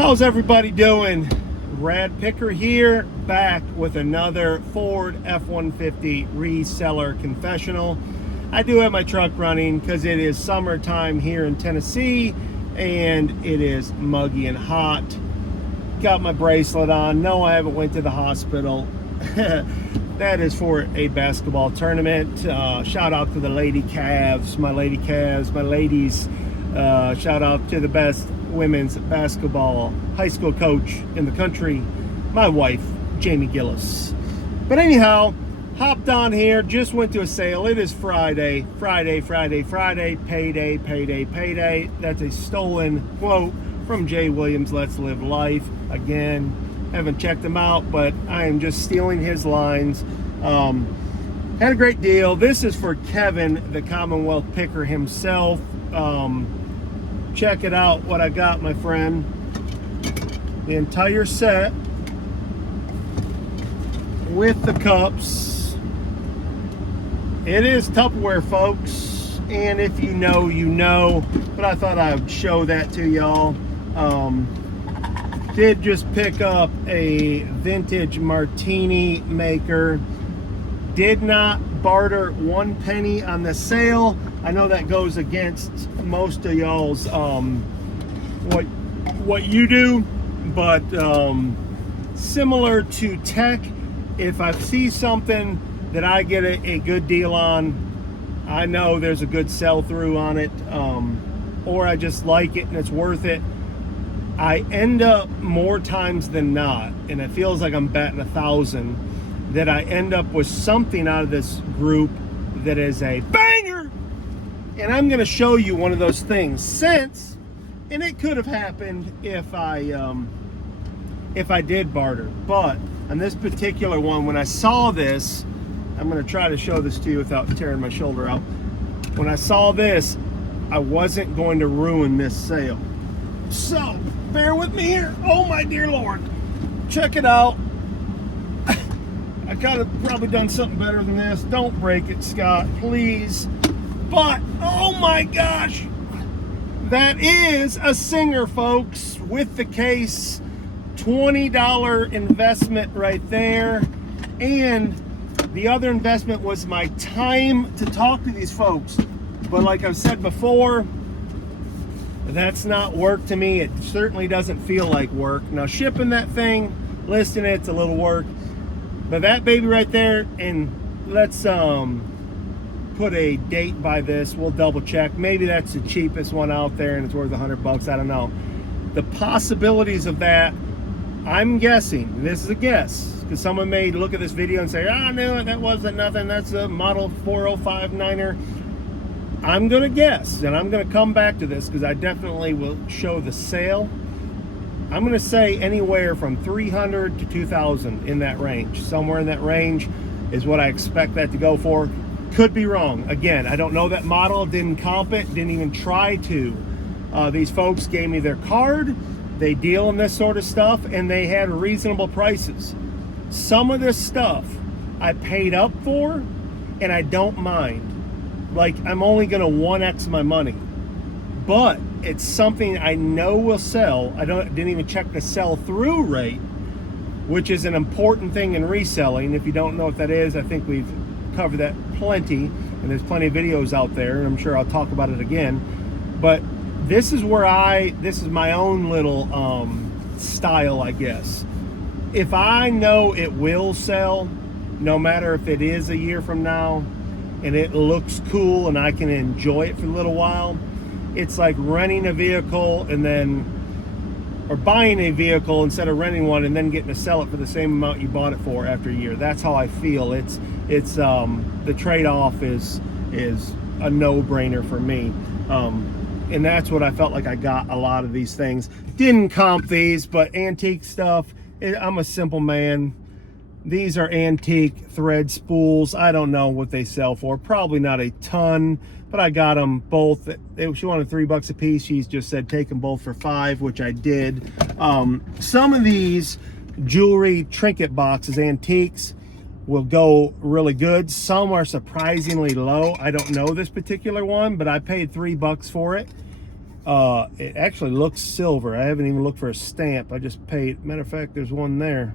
How's everybody doing? Rad Picker here, back with another Ford F-150 reseller confessional. I do have my truck running because it is summertime here in Tennessee and it is muggy and hot. Got my bracelet on. No, I haven't went to the hospital. That is for a basketball tournament. Shout out to the lady Cavs, my lady Cavs, my ladies. Shout out to the best women's basketball high school coach in the country, my wife, Jamie Gillis. But anyhow, hopped on here, just went to a sale. It is Friday, payday. That's a stolen quote from Jay Williams, Let's Live Life. Again, haven't checked him out, but I am just stealing his lines. Had a great deal. This is for Kevin, the Commonwealth picker himself. Check it out, what I got, my friend. The entire set with the cups. It is Tupperware, folks, and if you know, you know, but I thought I would show that to y'all. Did just pick up a vintage martini maker. Did not barter 1 penny on the sale. I know that goes against most of y'all's what you do, but similar to tech, if I see something that I get a good deal on, I know there's a good sell-through on it, or I just like it and it's worth it, I end up more times than not, and it feels like I'm batting 1,000, that I end up with something out of this group that is a banger. And I'm going to show you one of those things, since, and it could have happened if I did barter, but on this particular one, when I saw this, I'm going to try to show this to you without tearing my shoulder out. When I saw this, I wasn't going to ruin this sale. So, bear with me here. Oh my dear Lord. Check it out. I could have probably done something better than this. Don't break it, Scott, please. But, oh my gosh, that is a Singer, folks, with the case. $20 investment right there. And the other investment was my time to talk to these folks. But like I've said before, that's not work to me. It certainly doesn't feel like work. Now, shipping that thing, listing it's a little work. But that baby right there, and let's put a date by this. We'll double check. Maybe that's the cheapest one out there and it's worth $100. I don't know. The possibilities of that, I'm guessing, this is a guess, because someone may look at this video and say, oh no, that wasn't nothing, that's a model 405-9er. I'm gonna guess, and I'm gonna come back to this because I definitely will show the sale. I'm gonna say anywhere from 300 to 2,000 in that range. Somewhere in that range is what I expect that to go for. Could be wrong. Again, I don't know that model, didn't comp it, didn't even try to. These folks gave me their card. They deal in this sort of stuff, and they had reasonable prices. Some of this stuff I paid up for, and I don't mind. Like, I'm only gonna 1x my money. But it's something I know will sell. Didn't even check the sell-through rate, which is an important thing in reselling. If you don't know what that is, I think we've covered that plenty, and there's plenty of videos out there, and I'm sure I'll talk about it again. But this is where this is my own little style, I guess. If I know it will sell, no matter if it is a year from now, and it looks cool and I can enjoy it for a little while, it's like renting a vehicle and then, or buying a vehicle instead of renting one and then getting to sell it for the same amount you bought it for after a year. That's how I feel. It's the trade-off is a no-brainer for me. And that's what I felt like I got a lot of these things. Didn't comp these, but antique stuff, I'm a simple man. These are antique thread spools. I don't know what they sell for. Probably not a ton, but I got them both. She wanted $3 a piece. She's just said take them both for $5, which I did. Some of these jewelry trinket boxes, antiques, will go really good. Some are surprisingly low. I don't know this particular one, but I paid $3 for it. It actually looks silver. I haven't even looked for a stamp. I just paid. Matter of fact, there's one there.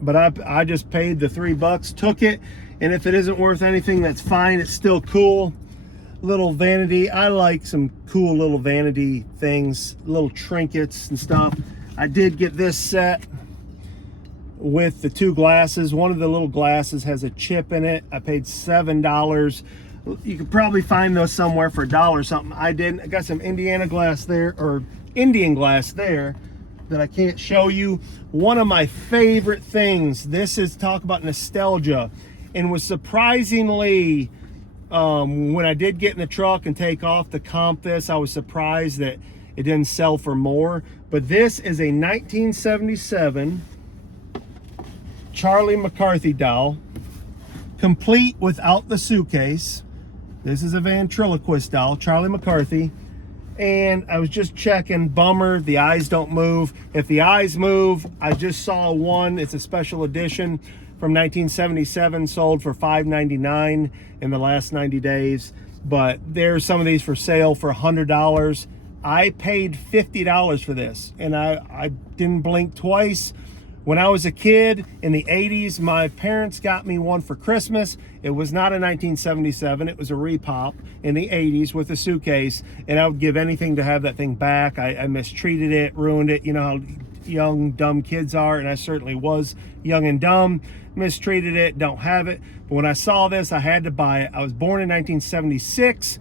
But I just paid the $3, took it, and if it isn't worth anything, that's fine. It's still cool. Little vanity. I like some cool little vanity things, little trinkets and stuff. I did get this set with the 2 glasses. One of the little glasses has a chip in it. I paid $7. You could probably find those somewhere for $1 or something. I didn't. I got some Indiana glass there, or Indian glass there, that I can't show you. One of my favorite things, this is, talk about nostalgia, and was surprisingly, when I did get in the truck and take off to comp this, I was surprised that it didn't sell for more. But this is a 1977 Charlie McCarthy doll, complete without the suitcase. This is a ventriloquist doll, Charlie McCarthy. And I was just checking, bummer, the eyes don't move. If the eyes move, I just saw one, it's a special edition from 1977, sold for $5.99 in the last 90 days. But there's some of these for sale for $100. I paid $50 for this, and I didn't blink twice. When I was a kid in the 80s, my parents got me one for Christmas. It was not a 1977, it was a repop in the 80s with a suitcase, and I would give anything to have that thing back. I mistreated it, ruined it. You know how young, dumb kids are, and I certainly was young and dumb. Mistreated it, don't have it. But when I saw this, I had to buy it. I was born in 1976.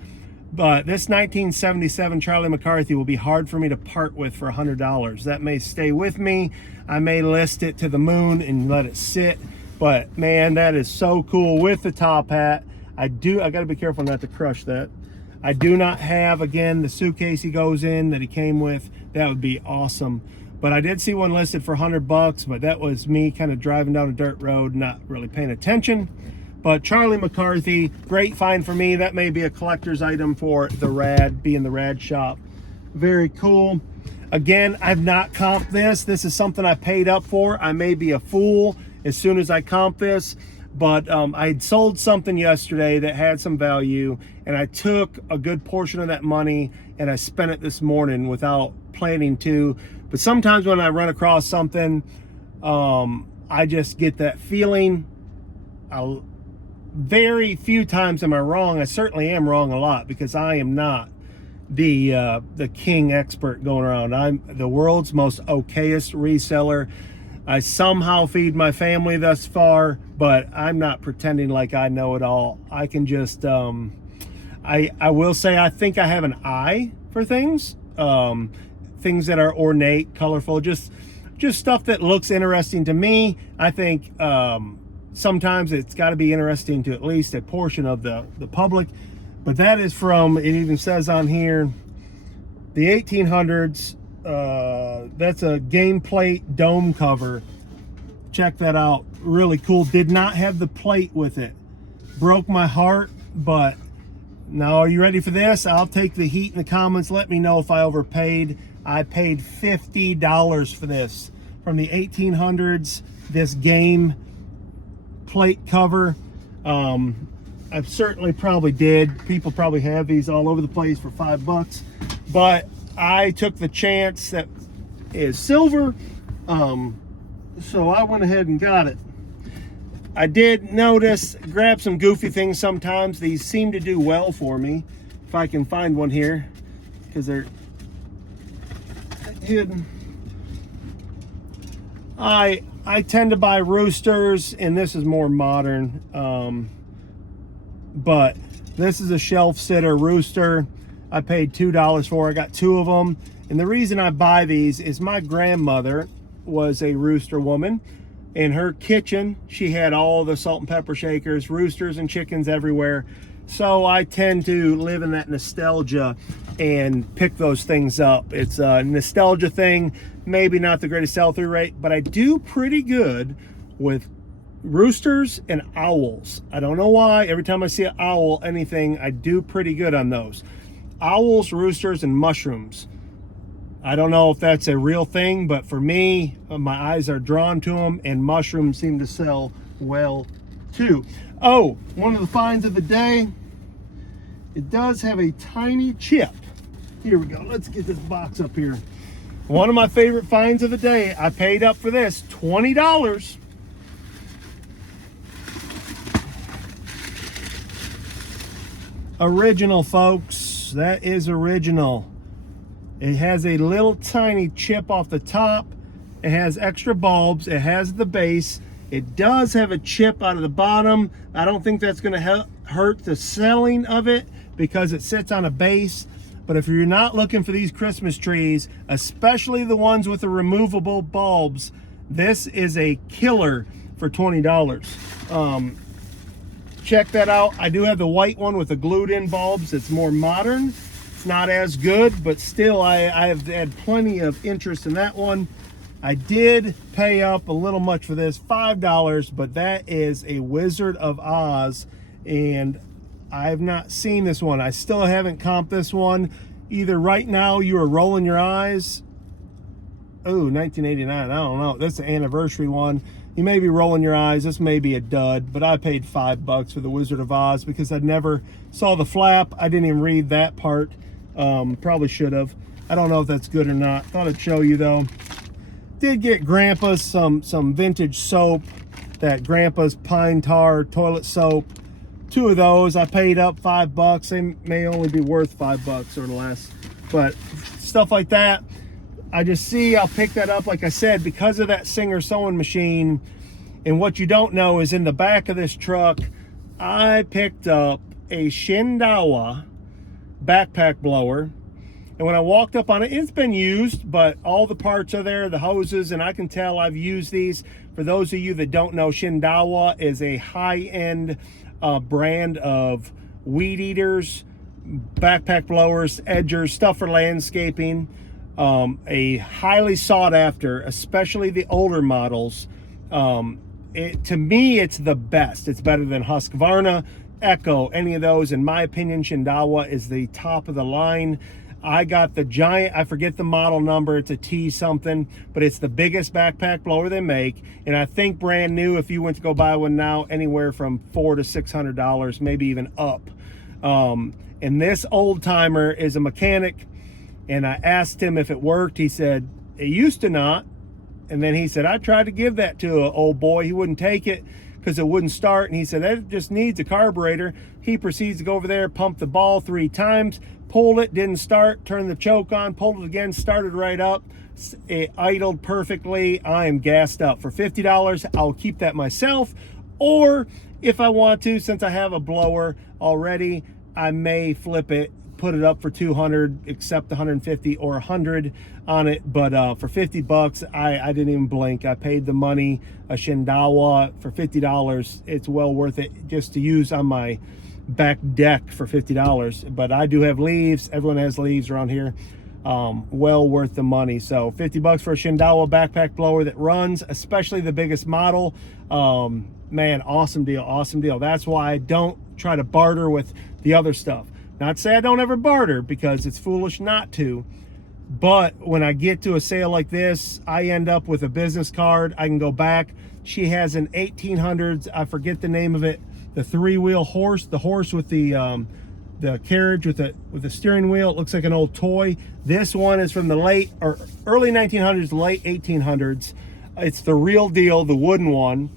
But this 1977 Charlie McCarthy will be hard for me to part with for $100. That may stay with me. I may list it to the moon and let it sit. But man, that is so cool with the top hat. I gotta be careful not to crush that. I do not have, again, the suitcase he goes in that he came with. That would be awesome. But I did see one listed for $100, but that was me kind of driving down a dirt road, not really paying attention. But Charlie McCarthy, great find for me. That may be a collector's item for the Rad, being the Rad shop. Very cool. Again, I've not comped this. This is something I paid up for. I may be a fool as soon as I comp this, but I had sold something yesterday that had some value, and I took a good portion of that money and I spent it this morning without planning to. But sometimes when I run across something, I just get that feeling. Very few times am I wrong. I certainly am wrong a lot, because I am not the king expert going around. I'm the world's most okayest reseller. I somehow feed my family thus far, but I'm not pretending like I know it all. I can just I will say I think I have an eye for things, things that are ornate, colorful, just stuff that looks interesting to me. I think sometimes it's got to be interesting to at least a portion of the public. But that is from, it even says on here, the 1800s. That's a game plate dome cover. Check that out. Really cool. Did not have the plate with it. Broke my heart, but now are you ready for this? I'll take the heat in the comments. Let me know if I overpaid. I paid $50 for this. From the 1800s, this game plate cover. I certainly probably did. People probably have these all over the place for $5, but I took the chance that is silver, so I went ahead and got it. I did notice, grab some goofy things sometimes. These seem to do well for me. If I can find one here, because they're hidden. I tend to buy roosters, and this is more modern, but this is a shelf sitter rooster. I paid $2 for it. I got 2 of them. And the reason I buy these is my grandmother was a rooster woman. In her kitchen, she had all the salt and pepper shakers, roosters and chickens everywhere. So I tend to live in that nostalgia and pick those things up. It's a nostalgia thing. Maybe not the greatest sell-through rate, but I do pretty good with roosters and owls. I don't know why. Every time I see an owl, anything, I do pretty good on those. Owls, roosters, and mushrooms. I don't know if that's a real thing, but for me, my eyes are drawn to them, and mushrooms seem to sell well too. Oh, one of the finds of the day, it does have a tiny chip. Here we go. Let's get this box up here. One of my favorite finds of the day. I paid up for this, $20. Original, folks. That is original. It has a little tiny chip off the top. It has extra bulbs. It has the base. It does have a chip out of the bottom. I don't think that's going to hurt the selling of it because it sits on a base. But if you're not looking for these Christmas trees, especially the ones with the removable bulbs, this is a killer for $20. Check that out. I do have the white one with the glued in bulbs. It's more modern. It's not as good, but still I have had plenty of interest in that one. I did pay up a little much for this, $5, but that is a Wizard of Oz, and I've not seen this one. I still haven't comped this one. Either right now you are rolling your eyes. Oh, 1989, I don't know. That's the anniversary one. You may be rolling your eyes. This may be a dud, but I paid $5 for the Wizard of Oz because I never saw the flap. I didn't even read that part. Probably should have. I don't know if that's good or not. Thought I'd show you though. Did get Grandpa's some vintage soap, that Grandpa's Pine Tar toilet soap. 2 of those. I paid up $5. They may only be worth $5 or less, but stuff like that. I just see I'll pick that up, like I said, because of that Singer sewing machine. And what you don't know is in the back of this truck, I picked up a Shindawa backpack blower. And when I walked up on it, it's been used, but all the parts are there, the hoses, and I can tell I've used these. For those of you that don't know, Shindawa is a high-end brand of weed eaters, backpack blowers, edgers, stuff for landscaping. A highly sought after, especially the older models. To me, it's the best. It's better than Husqvarna, Echo, any of those. In my opinion, Shindawa is the top of the line. I got the giant, I forget the model number, it's a T something, but it's the biggest backpack blower they make. And I think brand new, if you went to go buy one now, anywhere from $400 to $600, maybe even up. And this old timer is a mechanic. And I asked him if it worked. He said, it used to not. And then he said, I tried to give that to an old boy. He wouldn't take it because it wouldn't start. And he said, that just needs a carburetor. He proceeds to go over there, pump the ball 3 times, pulled it, didn't start, turned the choke on, pulled it again, started right up. It idled perfectly. I am gassed up. For $50, I'll keep that myself. Or if I want to, since I have a blower already, I may flip it, put it up for $200, accept 150 or 100 on it. But for $50, I didn't even blink. I paid the money. A Shindawa for $50. It's well worth it just to use on my back deck for $50. But I do have leaves. Everyone has leaves around here. Well worth the money. So $50 for a Shindawa backpack blower that runs, especially the biggest model. Man, awesome deal, awesome deal. That's why I don't try to barter with the other stuff. Not to say I don't ever barter, because it's foolish not to. But when I get to a sale like this, I end up with a business card. I can go back. She has an 1800s, I forget the name of it, the 3-wheel horse, the horse with the carriage with the steering wheel. It looks like an old toy. This one is from the late or early 1900s, late 1800s. It's the real deal, the wooden one.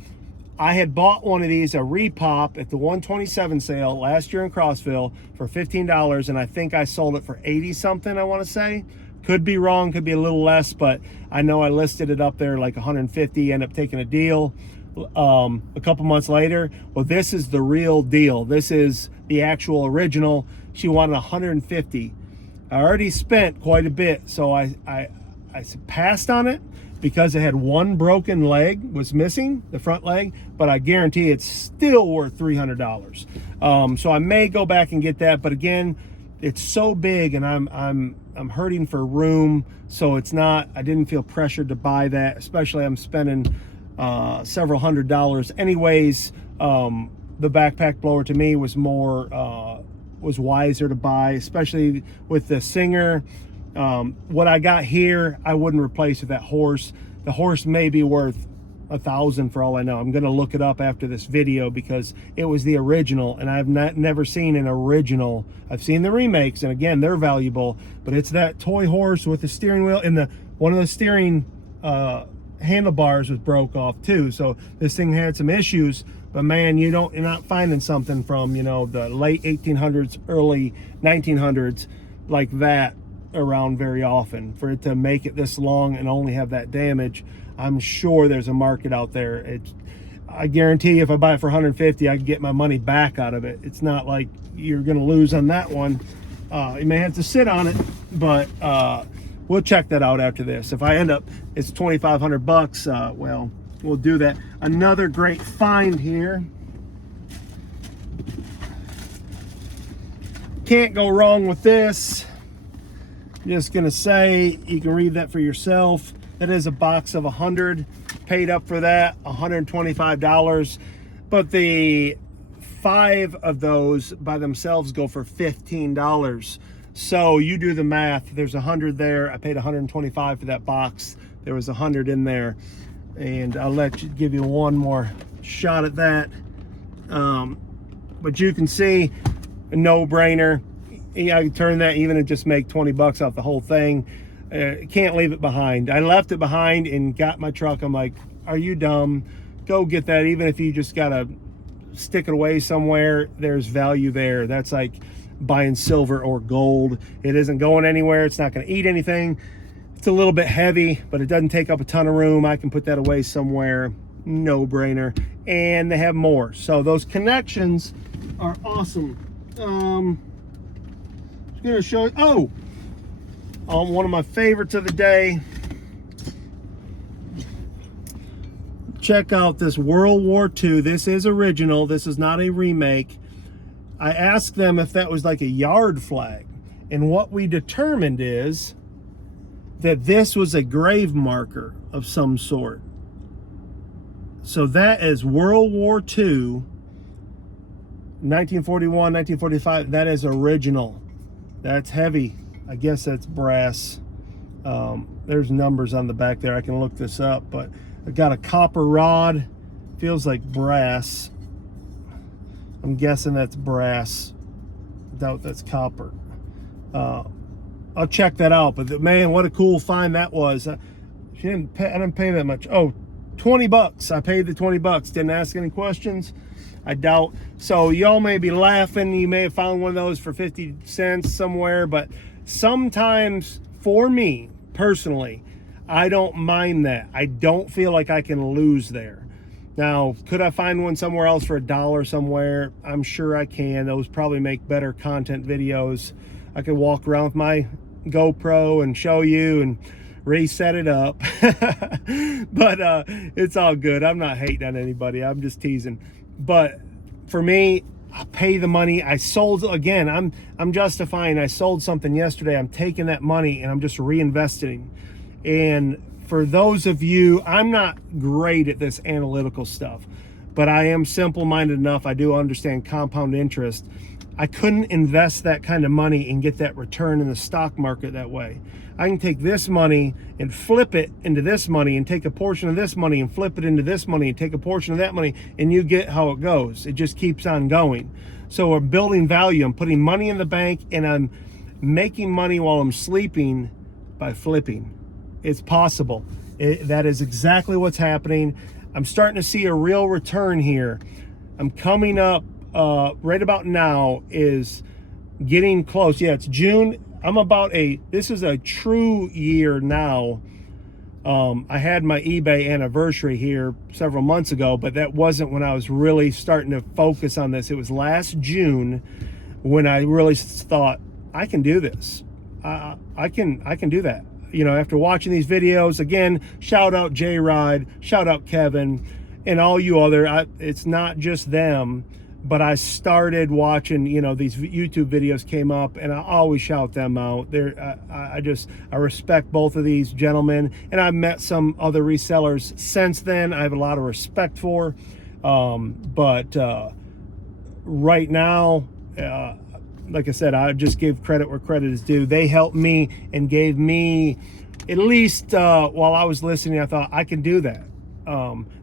I had bought one of these, a repop, at the 127 sale last year in Crossville for $15, and I think I sold it for 80 something, I want to say. Could be wrong, could be a little less, but I know I listed it up there like 150, ended up taking a deal a couple months later. Well, this is the real deal. This is the actual original. She wanted 150. I already spent quite a bit, so I passed on it because it had one broken leg, was missing, the front leg, but I guarantee it's still worth $300. So I may go back and get that, but again, it's so big and I'm hurting for room, so it's not, I didn't feel pressured to buy that, especially I'm spending several $100s anyways. The backpack blower to me was more was wiser to buy, especially with the Singer. What I got here, I wouldn't replace with that horse. The horse may be worth $1,000 for all I know. I'm going to look it up after this video because it was the original, and I've never seen an original. I've seen the remakes, and again, they're valuable, but it's that toy horse with the steering wheel, and one of the steering handlebars was broke off too. So this thing had some issues, but man, you're not finding something from, you know, the late 1800s, early 1900s like that around very often. For it to make it this long and only have that damage, I'm sure there's a market out there. I guarantee if I buy it for $150, I can get my money back out of it. It's not like you're going to lose on that one. You may have to sit on it, but we'll check that out after this. If I end up, it's $2,500, well, we'll do that. Another great find here. Can't go wrong with this. Just gonna say, you can read that for yourself. That is a box of 100. Paid up for that, $125. But the 5 of those by themselves go for $15. So you do the math. There's 100 there. I paid $125 for that box. There was 100 in there. And I'll give you one more shot at that. But you can see, a no-brainer. I can turn that even and just make 20 bucks off the whole thing. Can't leave it behind. I left it behind and got my truck. I'm like, are you dumb? Go get that. Even if you just gotta stick it away somewhere, there's value there. That's like buying silver or gold. It isn't going anywhere. It's not gonna eat anything. It's a little bit heavy, but it doesn't take up a ton of room. I can put that away somewhere. No brainer. And they have more. So those connections are awesome. I'm gonna show you, one of my favorites of the day. Check out this World War II. This is original. This is not a remake. I asked them if that was like a yard flag. And what we determined is that this was a grave marker of some sort. So that is World War II, 1941, 1945. That is original. That's heavy. I guess that's brass. There's numbers on the back there. I can look this up, but I got a copper rod. Feels like brass. I'm guessing that's brass. Doubt that's copper. I'll check that out. But man, what a cool find that was. I didn't pay that much. Oh, 20 bucks. I paid the 20 bucks. Didn't ask any questions. I doubt. So y'all may be laughing. You may have found one of those for 50 cents somewhere, but sometimes for me personally, I don't mind that. I don't feel like I can lose there. Now, could I find one somewhere else for $1 somewhere? I'm sure I can. Those probably make better content videos. I could walk around with my GoPro and show you and reset it up. But it's all good. I'm not hating on anybody. I'm just teasing. But for me, I pay the money. I sold, again, I'm justifying. I sold something yesterday. I'm taking that money and I'm just reinvesting. And for those of you, I'm not great at this analytical stuff, but I am simple-minded enough. I do understand compound interest. I couldn't invest that kind of money and get that return in the stock market that way. I can take this money and flip it into this money and take a portion of this money and flip it into this money and take a portion of that money, and you get how it goes. It just keeps on going. So we're building value. I'm putting money in the bank and I'm making money while I'm sleeping by flipping. It's possible. That is exactly what's happening. I'm starting to see a real return here. I'm coming up right about now is getting close. Yeah, it's June. This is a true year now. I had my eBay anniversary here several months ago, but that wasn't when I was really starting to focus on this. It was last June when I really thought, I can do this. I can do that. You know, after watching these videos, again, shout out J-Rod, shout out Kevin, and all you other, it's not just them, but I started watching, you know, these YouTube videos came up, and I always shout them out. I respect both of these gentlemen, and I've met some other resellers since then I have a lot of respect for. But right now, like I said, I just give credit where credit is due. They helped me and gave me, at least while I was listening, I thought I can do that.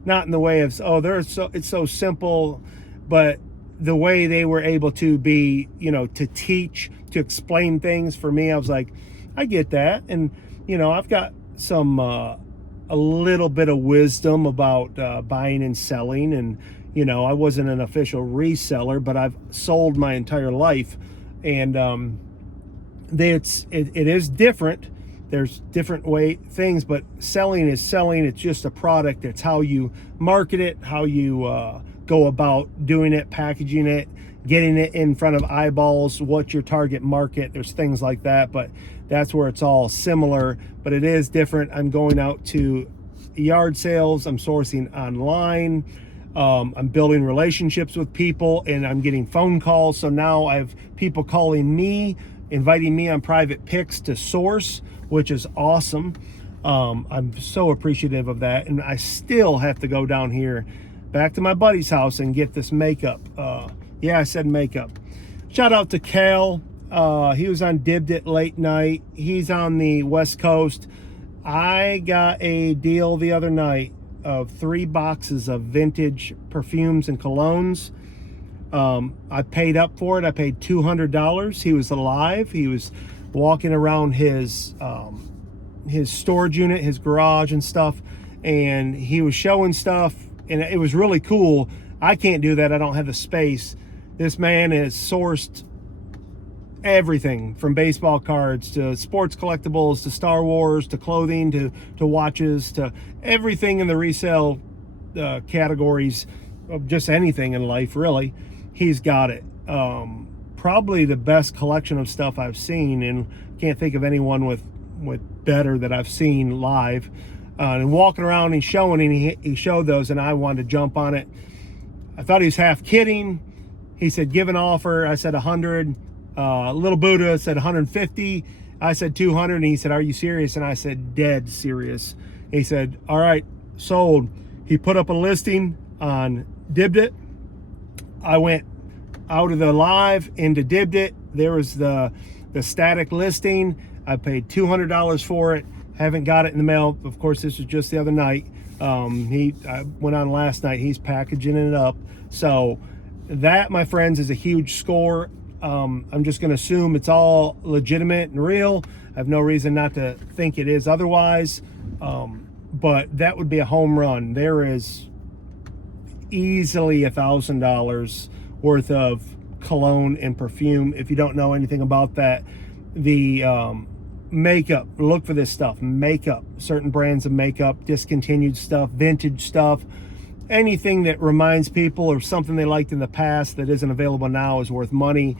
Not in the way of, oh, it's so simple, but the way they were able to be, to teach, to explain things for me, I was like, I get that. And, I've got some, a little bit of wisdom about buying and selling. And, I wasn't an official reseller, but I've sold my entire life. And it is different. There's different things, but selling is selling. It's just a product. It's how you market it, how you go about doing it, packaging it, getting it in front of eyeballs, what's your target market. There's things like that, but that's where it's all similar, but it is different. I'm going out to yard sales. I'm sourcing online. I'm building relationships with people, and I'm getting phone calls. So now I have people calling me, inviting me on private picks to source, which is awesome. I'm so appreciative of that. And I still have to go down here back to my buddy's house and get this makeup. Yeah, I said makeup. Shout out to Cal. He was on Dibbed It late night. He's on the West Coast. I got a deal the other night of 3 boxes of vintage perfumes and colognes. I paid up for it. I paid $200. He was alive. He was walking around his storage unit, his garage and stuff, and he was showing stuff, and it was really cool. I can't do that. I don't have the space. This man has sourced everything from baseball cards to sports collectibles to Star Wars to clothing to watches to everything in the resale categories of just anything in life, really. He's got it. Probably the best collection of stuff I've seen, and can't think of anyone with better that I've seen live. And walking around and showing, and he showed those, and I wanted to jump on it. I thought he was half kidding. He said, give an offer. I said 100. Little Buddha said 150. I said 200, and he said, are you serious? And I said, dead serious. He said, all right, sold. He put up a listing on Dibbed It. I went out of the live into Dibbed It. There was the static listing. I paid $200 for it. Haven't got it in the mail. Of course, this was just the other night. I went on last night. He's packaging it up. So that, my friends, is a huge score. I'm just going to assume it's all legitimate and real. I have no reason not to think it is otherwise. But that would be a home run. There is easily $1,000 worth of cologne and perfume. If you don't know anything about that, the makeup, look for this stuff. Makeup, certain brands of makeup, discontinued stuff, vintage stuff, anything that reminds people of something they liked in the past that isn't available now is worth money.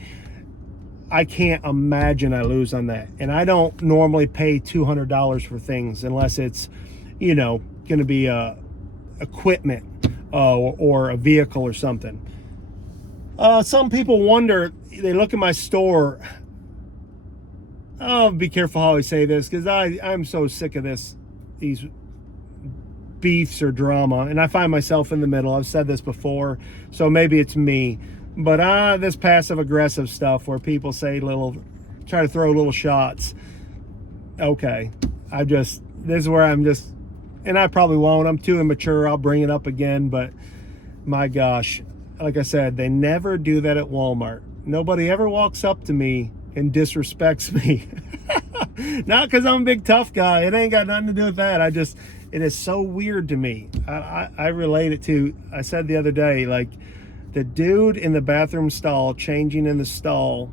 I can't imagine I lose on that. And I don't normally pay $200 for things unless it's, going to be equipment or a vehicle or something. Some people wonder, they look at my store. Oh, be careful how I say this, because I'm so sick of these beefs or drama, and I find myself in the middle. I've said this before, so maybe it's me. But this passive aggressive stuff where people try to throw little shots. Okay, this is where and I probably won't. I'm too immature. I'll bring it up again, but my gosh, like I said, they never do that at Walmart. Nobody ever walks up to me and disrespects me. Not because I'm a big tough guy. It ain't got nothing to do with that. It is so weird to me. I relate it to, I said the other day, like the dude in the bathroom stall changing in the stall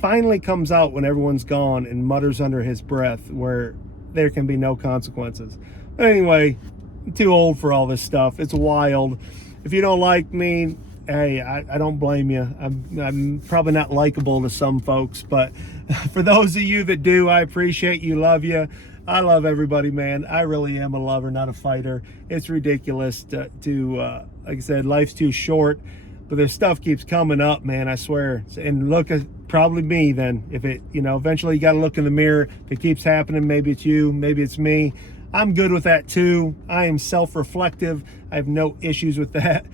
finally comes out when everyone's gone and mutters under his breath where there can be no consequences. But anyway, I'm too old for all this stuff. It's wild. If you don't like me, hey, I don't blame you. I'm probably not likable to some folks, but for those of you that do, I appreciate you, love you. I love everybody, man. I really am a lover, not a fighter. It's ridiculous to like I said, life's too short, but this stuff keeps coming up, man, I swear. And look at probably me then. If it, eventually you got to look in the mirror. If it keeps happening, maybe it's you, maybe it's me. I'm good with that too. I am self-reflective. I have no issues with that.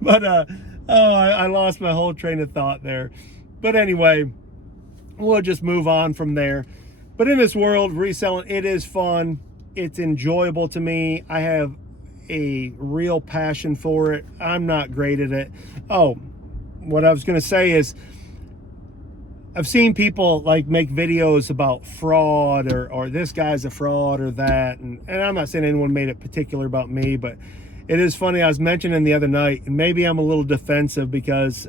But I lost my whole train of thought there. But anyway, we'll just move on from there. But in this world, reselling, it is fun. It's enjoyable to me. I have a real passion for it. I'm not great at it. Oh, what I was going to say is, I've seen people like make videos about fraud or this guy's a fraud or that. And I'm not saying anyone made it particular about me, but it is funny. I was mentioning the other night, and maybe I'm a little defensive because,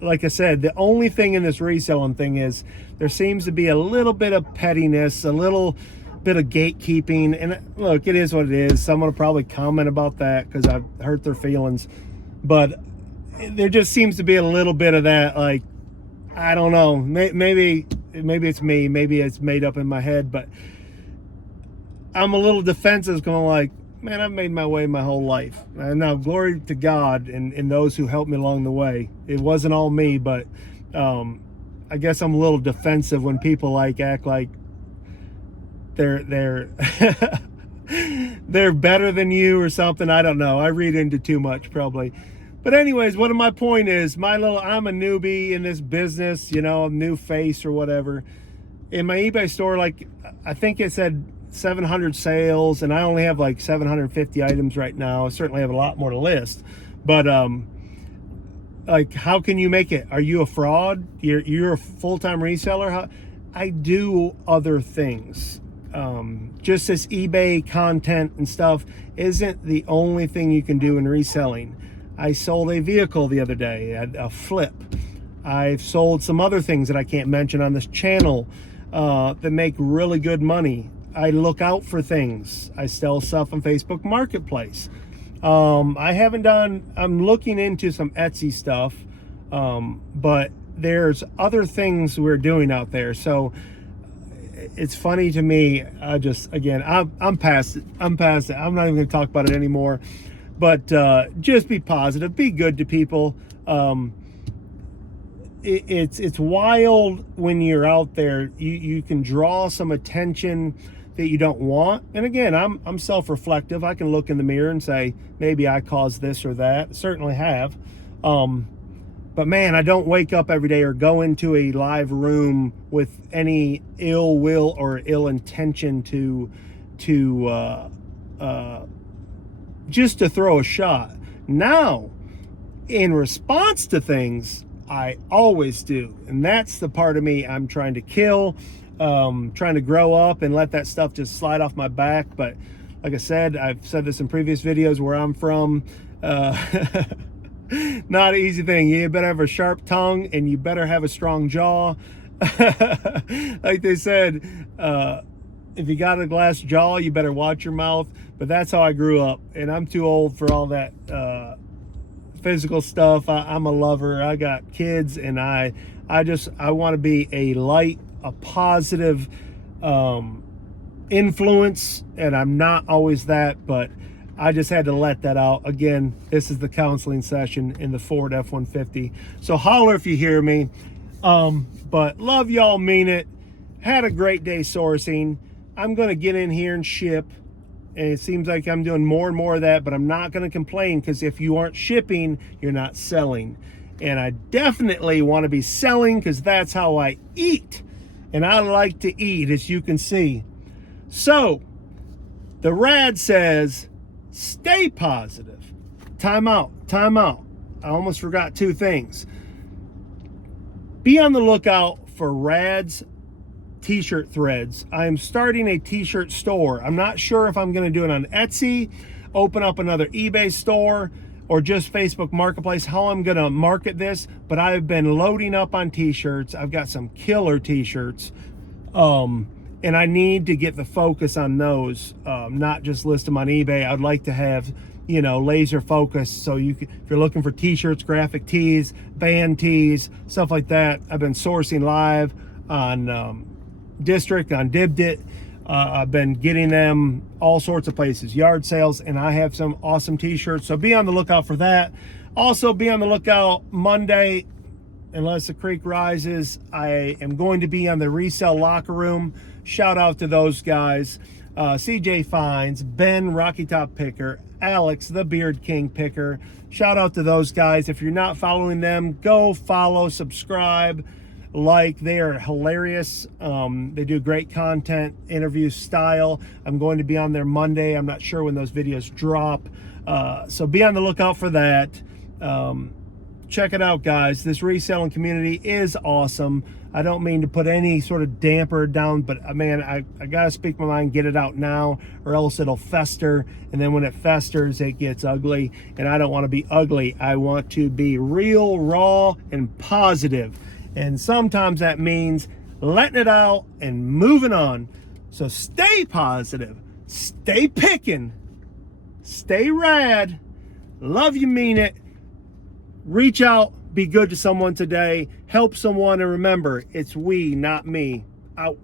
like I said, the only thing in this reselling thing is there seems to be a little bit of pettiness, a little bit of gatekeeping. And look, it is what it is. Someone will probably comment about that because I've hurt their feelings. But there just seems to be a little bit of that, like, I don't know, maybe it's me, maybe it's made up in my head, but I'm a little defensive, going like, man, I've made my way my whole life. And now glory to God and those who helped me along the way. It wasn't all me, but I guess I'm a little defensive when people like act like they're they're better than you or something. I don't know. I read into too much probably. But anyways, what my point is, I'm a newbie in this business, you know, a new face or whatever. In my eBay store, like, I think it said 700 sales, and I only have like 750 items right now. I certainly have a lot more to list. But like, how can you make it? Are you a fraud? You're a full-time reseller? I do other things. Just this eBay content and stuff isn't the only thing you can do in reselling. I sold a vehicle the other day, a flip. I've sold some other things that I can't mention on this channel that make really good money. I look out for things. I sell stuff on Facebook Marketplace. I'm looking into some Etsy stuff, but there's other things we're doing out there. So it's funny to me. I'm past it. I'm not even going to talk about it anymore. But just be positive, be good to people. It's wild when you're out there. You can draw some attention that you don't want. And again, I'm self-reflective. I can look in the mirror and say, maybe I caused this or that. Certainly have. But man, I don't wake up every day or go into a live room with any ill will or ill intention to just to throw a shot. Now, in response to things, I always do. And that's the part of me I'm trying to kill, trying to grow up and let that stuff just slide off my back. But like I said, I've said this in previous videos, where I'm from, not an easy thing. You better have a sharp tongue and you better have a strong jaw. Like they said, if you got a glass jaw, you better watch your mouth. But that's how I grew up, and I'm too old for all that physical stuff. I'm a lover. I got kids, and I want to be a light, a positive influence, and I'm not always that, but I just had to let that out. Again, this is the counseling session in the Ford F-150. So holler if you hear me. But love y'all, mean it. Had a great day sourcing. I'm going to get in here and ship. And it seems like I'm doing more and more of that, but I'm not going to complain, because if you aren't shipping, you're not selling. And I definitely want to be selling, because that's how I eat. And I like to eat, as you can see. So, the Rad says, stay positive. Time out. I almost forgot two things. Be on the lookout for Rads t-shirt threads. I'm starting a t-shirt store. I'm not sure if I'm going to do it on Etsy, open up another eBay store, or just Facebook Marketplace, how I'm going to market this. But I've been loading up on t-shirts. I've got some killer t-shirts. And I need to get the focus on those, not just list them on eBay. I'd like to have, you know, laser focus. So if you're looking for t-shirts, graphic tees, band tees, stuff like that, I've been sourcing live on District, on Dibdit. I've been getting them all sorts of places, yard sales, and I have some awesome t-shirts. So be on the lookout for that. Also be on the lookout Monday, unless the creek rises. I am going to be on the Resell Locker Room. Shout out to those guys. CJ Fines, Ben Rocky Top Picker, Alex the Beard King Picker. Shout out to those guys. If you're not following them, go follow, subscribe. like. They are hilarious. They do great content, interview style. I'm going to be on there Monday. I'm not sure when those videos drop. So be on the lookout for that. Check it out, guys. This reselling community is awesome. I don't mean to put any sort of damper down, but man, I gotta speak my mind, get it out now, or else it'll fester. And then when it festers, it gets ugly. And I don't want to be ugly. I want to be real, raw, and positive. And sometimes that means letting it out and moving on. So stay positive, stay picking, stay rad. Love you, mean it. Reach out, be good to someone today, help someone, and remember, it's we, not me. Out.